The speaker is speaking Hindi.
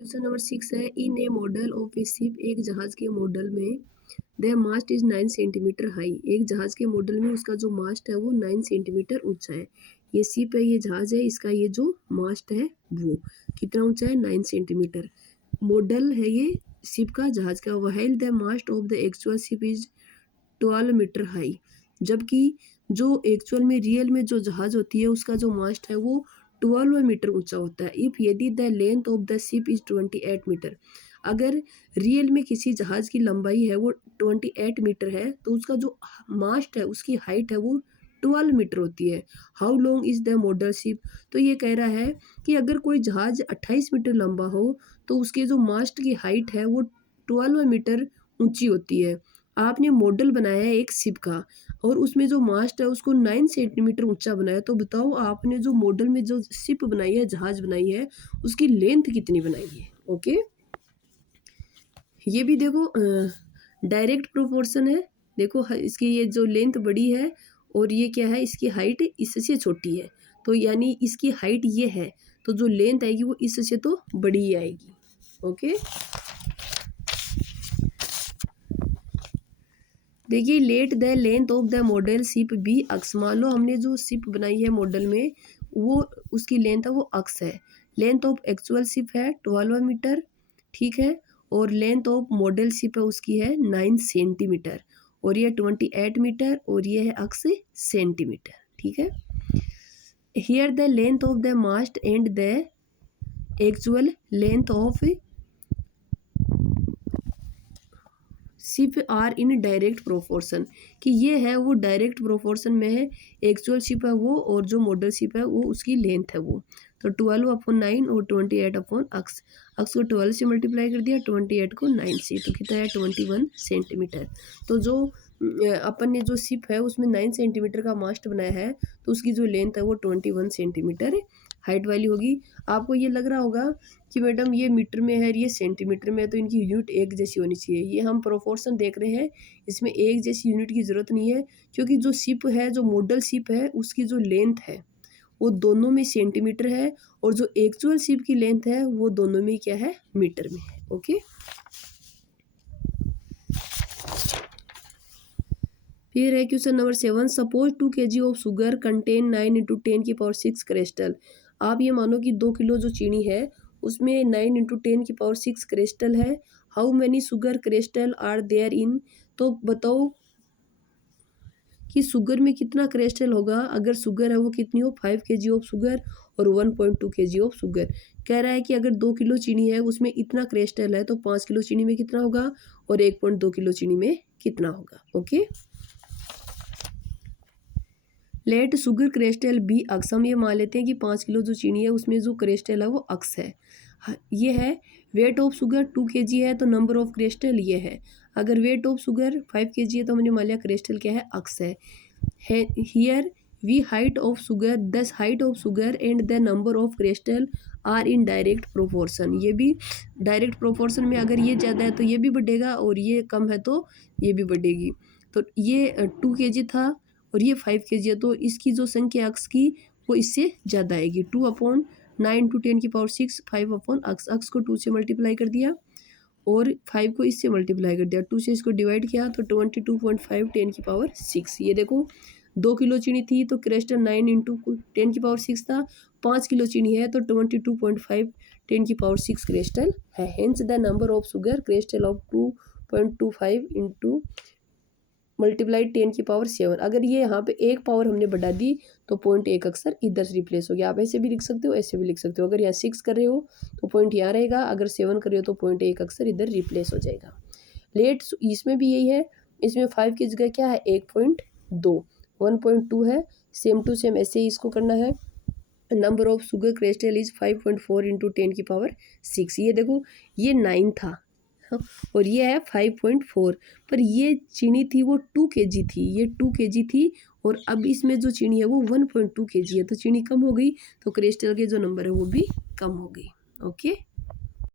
क्वेश्चन नंबर 6 है in a model of a ship. एक जहाज के मॉडल में the mast is 9 centimetre high. एक जहाज के मॉडल में उसका जो मास्ट है वो 9 सेंटीमीटर ऊंचा है। ये शिप है, ये जहाज है, इसका ये जो मास्ट है वो कितना ऊंचा है, 9 सेंटीमीटर। मॉडल है ये शिप का, जहाज का। While the mast of the actual ship is 12 metre high. जबकि जो एक्चुअल में रियल में जो जहाज होती है उसका जो मास्ट है वो 12 मीटर ऊंचा होता है। इफ यदि the length of the ship is 28 metre, अगर रियल में किसी जहाज की लंबाई है वो 28 मीटर है तो उसका जो मास्ट है उसकी हाइट है वो 12 मीटर होती है। How long is the model ship. तो ये कह रहा है कि अगर कोई जहाज 28 मीटर लंबा हो तो उसके जो मास्ट की हाइट है वो 12 मीटर ऊंची होती है। आपने मॉडल बनाया है एक शिप का और उसमें जो मास्ट है उसको 9 सेंटीमीटर ऊंचा बनाया, तो बताओ आपने जो मॉडल में जो शिप बनाई है, जहाज बनाई है, उसकी लेंथ कितनी बनाई है। ओके, ये भी देखो डायरेक्ट प्रोपोर्शन है। देखो इसकी ये जो लेंथ बड़ी है और ये क्या है, इसकी हाइट इससे छोटी है, तो यानी इसकी हाइट ये है तो जो लेंथ आएगी वो इससे तो बड़ी ही आएगी। ओके, देखिए let the length of the model ship be x. मान लो हमने जो शिप बनाई है मॉडल में वो उसकी लेंथ है वो अक्स है। लेंथ ऑफ एक्चुअल शिप है 12 मीटर, ठीक है, और लेंथ ऑफ मॉडल शिप है उसकी है 9 सेंटीमीटर और ये 28 मीटर और ये है अक्स सेंटीमीटर, ठीक है। Here the length of the mast and the actual length of ship are in direct proportion, कि ये है वो डायरेक्ट प्रोपोर्शन में है। एक्चुअल शिप है वो और जो मॉडल शिप है वो उसकी लेंथ है वो, तो 12/9 और 28/अक्स। अक्स को 12 से मल्टीप्लाई कर दिया, 28 को 9 से, तो कितना है 21 सेंटीमीटर। तो जो अपन ने जो शिप है उसमें 9 सेंटीमीटर का मास्ट बनाया है तो उसकी जो लेंथ है वो 21 सेंटीमीटर हाइट वाली होगी। आपको ये लग रहा होगा कि मैडम ये मीटर में है ये सेंटीमीटर में है तो इनकी यूनिट एक जैसी होनी चाहिए। ये हम प्रोपोर्शन देख रहे हैं, इसमें एक जैसी यूनिट की ज़रूरत नहीं है, क्योंकि जो शिप है, जो मॉडल शिप है, उसकी जो लेंथ है वो दोनों में सेंटीमीटर है और जो एक्चुअल शिप की लेंथ है वो दोनों में क्या है, मीटर में है। ओके, फिर है question number 7। Suppose 2 kg of sugar contain 9 × 10⁶ crystal. आप ये मानो कि 2 किलो जो चीनी है उसमें 9 × 10⁶ क्रिस्टल है। How many sugar crystal are there in. तो बताओ कि शुगर में कितना क्रिस्टल होगा। अगर शुगर है वो कितनी हो, 5 kg ऑफ शुगर और 1.2 kg ऑफ शुगर। कह रहा है कि अगर 2 किलो चीनी है उसमें इतना क्रिस्टल है तो 5 किलो चीनी में कितना होगा और 1.2 किलो चीनी में कितना होगा। Okay, let sugar crystal be x. हम ये मान लेते हैं कि 5 किलो जो चीनी है उसमें जो क्रिस्टल है वो अक्स है। ये है वेट ऑफ शुगर 2 kg है तो नंबर ऑफ क्रिस्टल ये है। अगर वेट ऑफ शुगर 5 kg है तो हमने मान लिया क्रिस्टल क्या है, अक्स है। Here we height of sugar, thus height of sugar and the number of crystal are in direct proportion. ये भी डायरेक्ट प्रोपोर्शन में, अगर ये ज़्यादा है तो ये भी बढ़ेगा और ये कम है तो ये भी बढ़ेगी। तो ये 2 kg था और ये 5 kg है तो इसकी जो संख्या अक्स की वो इससे ज़्यादा आएगी। 2/9 × 10⁶, 5/अक्स। अक्स को 2 से मल्टीप्लाई कर दिया और 5 को इससे मल्टीप्लाई कर दिया, 2 से इसको डिवाइड किया तो 22.5 10⁶। ये देखो 2 किलो चीनी थी तो क्रिस्टल 9 × 10⁶ था। 5 किलो चीनी है तो 22.5 10⁶ क्रिस्टल है। Hence the number of sugar crystal of 2.25 into multiply 10⁻7। अगर ये यहाँ पे एक पावर हमने बढ़ा दी तो 0.1 अक्सर इधर से रिप्लेस हो गया। आप ऐसे भी लिख सकते हो, ऐसे भी लिख सकते हो। अगर यहाँ 6 कर रहे हो तो पॉइंट यहाँ रहेगा, अगर 7 कर रहे हो तो 0.1 अक्सर इधर रिप्लेस हो जाएगा। लेट इसमें भी यही है, इसमें 5 की जगह क्या है 1.2, 1.2 है। सेम टू सेम ऐसे ही इसको करना है। Number of sugar crystal is 5.4 into 10⁶। ये देखो ये 9 था और ये है 5.4, पर ये चीनी थी वो 2 kg थी, ये 2 kg थी और अब इसमें जो चीनी है वो 1.2 kg है, तो चीनी कम हो गई तो क्रिस्टल के जो नंबर है वो भी कम हो गई। ओके।